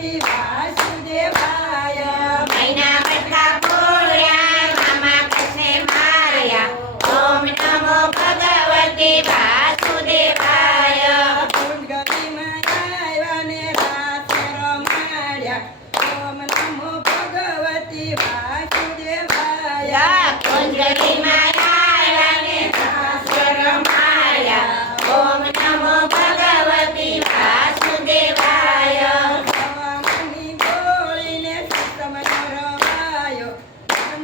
happy.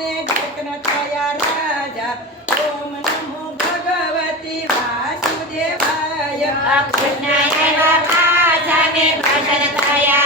ने जगन्नाथाया राजा। ओम नमो भगवती वासुदेवाय। अक्षुण्णाय राजा में भजनताया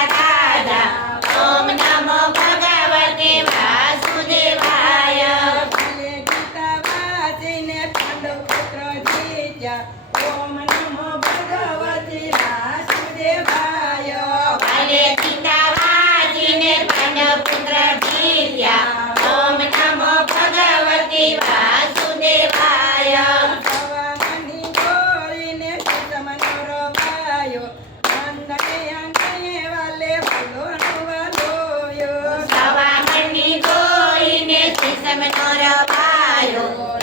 પ્રેમનો રવાયો